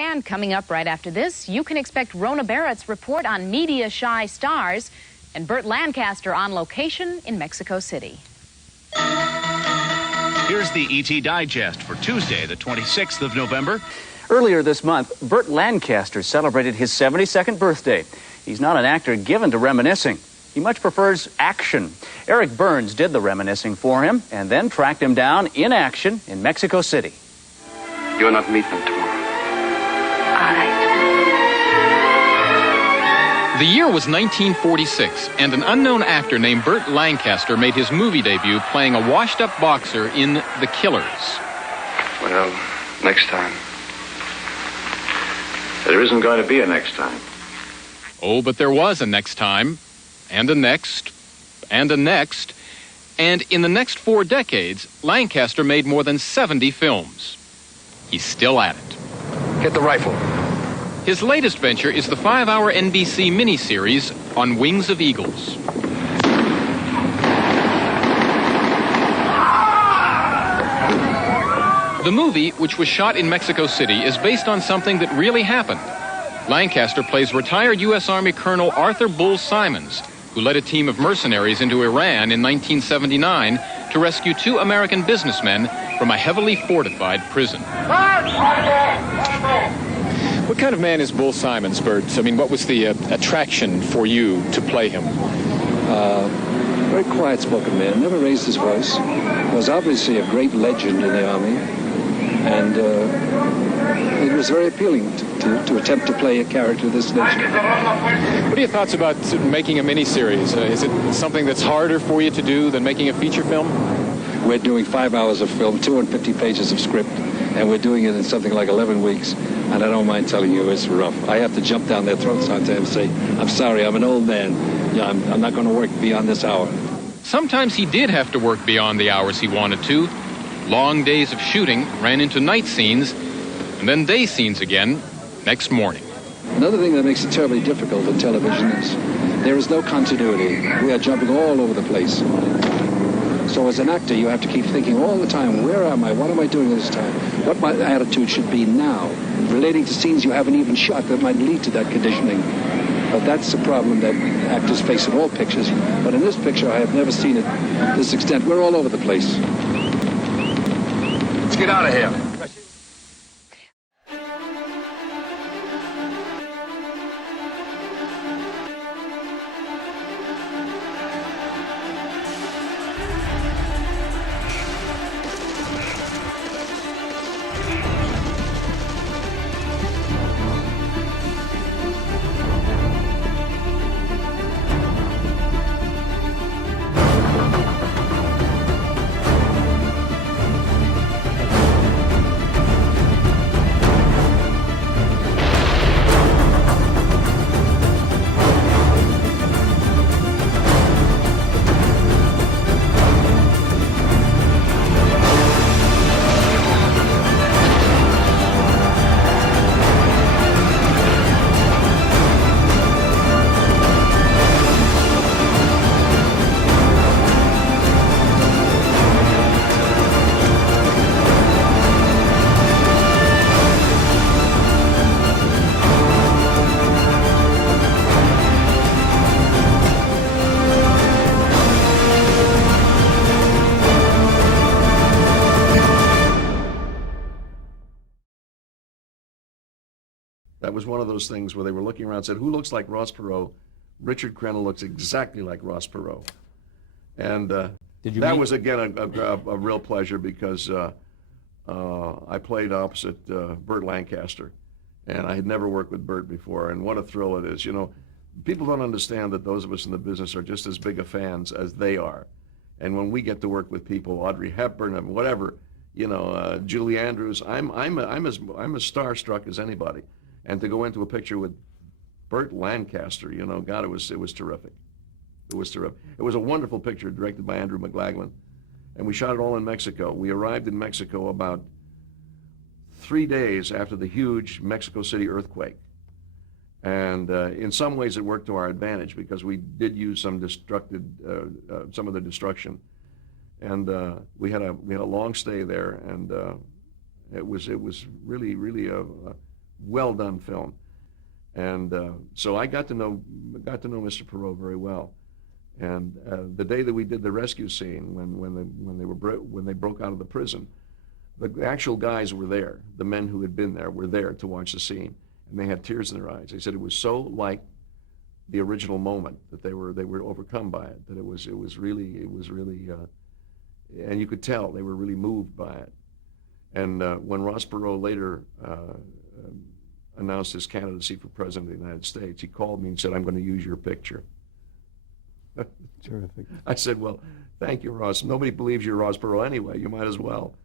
And coming up right after this, you can expect Rona Barrett's report on media-shy stars and Burt Lancaster on location in Mexico City. Here's the ET Digest for Tuesday, the 26th of November. Earlier this month, Burt Lancaster celebrated his 72nd birthday. He's not an actor given to reminiscing. He much prefers action. Eric Burns did the reminiscing for him and then tracked him down in action in Mexico City. You're not meeting them tomorrow. All right. The year was 1946, and an unknown actor named Burt Lancaster made his movie debut playing a washed-up boxer in The Killers. Well, next time. There isn't going to be a next time. Oh, but there was a next time, and a next, and a next, and in the next 4 decades, Lancaster made more than 70 films. He's still at it. Hit the rifle. His latest venture is the 5-hour NBC miniseries On Wings of Eagles. The movie, which was shot in Mexico City, is based on something that really happened. Lancaster plays retired U.S. Army Colonel Arthur Bull Simons, who led a team of mercenaries into Iran in 1979 to rescue 2 American businessmen from a heavily fortified prison. What kind of man is Bull Simons, Burt? I mean, what was the attraction for you to play him? Very quiet-spoken man, never raised his voice. Was obviously a great legend in the Army, and it was very appealing to attempt to play a character of this nature. What are your thoughts about making a miniseries? Is it something that's harder for you to do than making a feature film? We're doing 5 hours of film, 250 pages of script, and we're doing it in something like 11 weeks, and I don't mind telling you, it's rough. I have to jump down their throats sometimes and say, I'm sorry, I'm an old man. Yeah, I'm not going to work beyond this hour. Sometimes he did have to work beyond the hours he wanted to. Long days of shooting ran into night scenes, and then day scenes again next morning. Another thing that makes it terribly difficult in television is there is no continuity. We are jumping all over the place. So as an actor, you have to keep thinking all the time, where am I? What am I doing this time? What my attitude should be now, relating to scenes you haven't even shot that might lead to that conditioning. But that's the problem that actors face in all pictures. But in this picture, I have never seen it to this extent. We're all over the place. Let's get out of here. That was one of those things where they were looking around and said, who looks like Ross Perot? Richard Crenna looks exactly like Ross Perot. And that was, again, a real pleasure because I played opposite Burt Lancaster. And I had never worked with Burt before. And what a thrill it is. You know, people don't understand that those of us in the business are just as big of fans as they are. And when we get to work with people, Audrey Hepburn and whatever, you know, Julie Andrews, I'm as starstruck as anybody. And to go into a picture with Burt Lancaster, you know, God, it was terrific. It was terrific. It was a wonderful picture directed by Andrew McLaglen. And we shot it all in Mexico. We arrived in Mexico about 3 days after the huge Mexico City earthquake. And in some ways it worked to our advantage because we did use some some of the destruction. And we had a long stay there, and it was really well done film. And so I got to know Mr. Perot very well. And the day that we did the rescue scene, when they broke out of the prison, the actual guys were there. The men who had been there were there to watch the scene, and they had tears in their eyes. They said it was so like the original moment that they were overcome by it. That it was really, and you could tell they were really moved by it. And when Ross Perot later announced his candidacy for president of the United States, he called me and said, "I'm going to use your picture." Terrific. I said, "Well, thank you, Ross. Nobody believes you're Ross Perot anyway. You might as well."